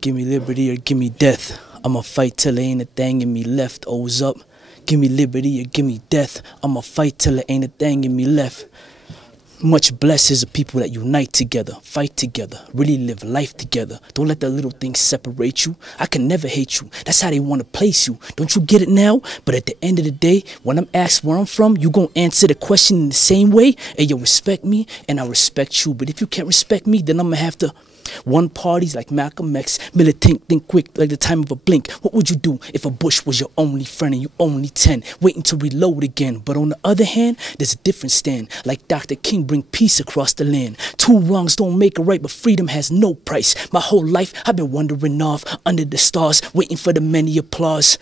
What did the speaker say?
Give me liberty or give me death. I'ma fight till there ain't a thing in me left. O's up. Give me liberty or give me death. I'ma fight till there ain't a thing in me left. Much blessed is the people that unite together, fight together, really live life together. Don't let the little things separate you. I can never hate you. That's how they want to place you. Don't you get it now? But at the end of the day, when I'm asked where I'm from, you gon' answer the question in the same way. Hey, yo, respect me and I respect you. But if you can't respect me, then I'ma have to. One party's like Malcolm X, militant, think quick, like the time of a blink. What would you do if a Bush was your only friend and you only 10, waiting to reload again? But on the other hand, there's a different stand. Like Dr. King, bring peace across the land. Two wrongs don't make a right, but freedom has no price. My whole life, I've been wandering off under the stars, waiting for the many applause.